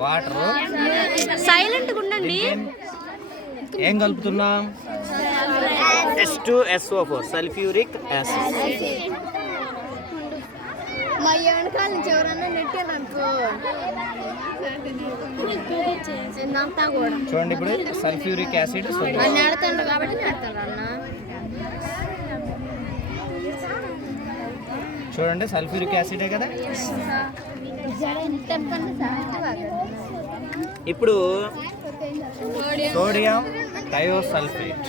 Water. సైలెంట్గా ఉండండి. ఏం కలుపుతున్నాం? H2SO4 sulphuric acid. మా వెనకాల నుంచి ఎవరన్నా నెట్టారనుకో చూడండి ఇప్పుడు సల్ఫ్యూరిక్ యాసిడ్ నెడతాడు కాబట్టి నెడతాడు అన్న. చూడండి సల్ఫ్యూరిక్ యాసిడే కదా. ఇప్పుడు సోడియం థయోసల్ఫేట్.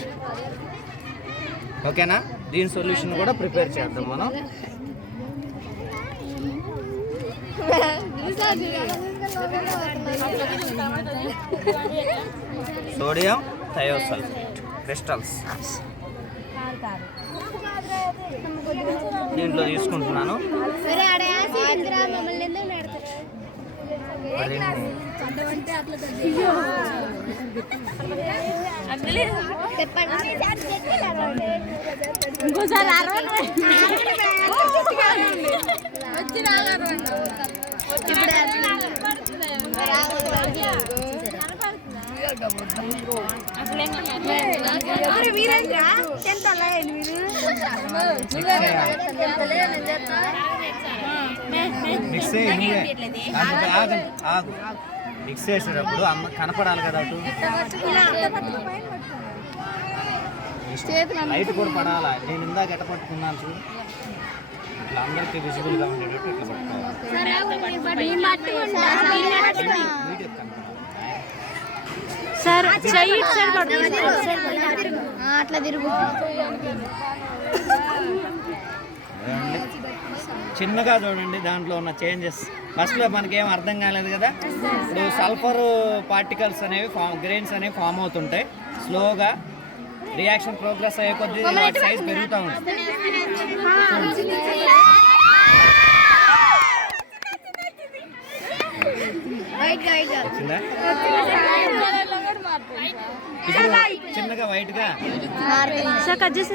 ఓకేనా? దీని సొల్యూషన్ కూడా ప్రిపేర్ చేద్దాం మనం. సోడియం థయోసల్ఫేట్ క్రిస్టల్స్ దీంట్లో తీసుకుంటున్నాను. ఇంకోసారి మిక్స్ చేసేటప్పుడు అమ్మ కనపడాలి కదా. అటు లైట్ కూడా పడాలా. నేను ఇందాక ఎట్ట పట్టుకున్నాను చూడు, ఇట్లా అందరికీ విజిబుల్గా ఉండేటట్టు ఇట్లా పట్టుకోవాలి. సార్ అట్లా తిరుగు. చిన్నగా చూడండి దాంట్లో ఉన్న చేంజెస్. ఫస్ట్లో మనకేం అర్థం కాలేదు కదా. ఇప్పుడు సల్ఫర్ పార్టికల్స్ అనేవి గ్రెయిన్స్ అనేవి ఫామ్ అవుతుంటాయి. స్లోగా రియాక్షన్ ప్రోగ్రెస్ అయ్యే కొద్దీ వాటి సైజ్ పెరుగుతూ ఉంటుంది. వచ్చిందా? ఇప్పుడు చిన్నగా వైట్గా కట్ చేసి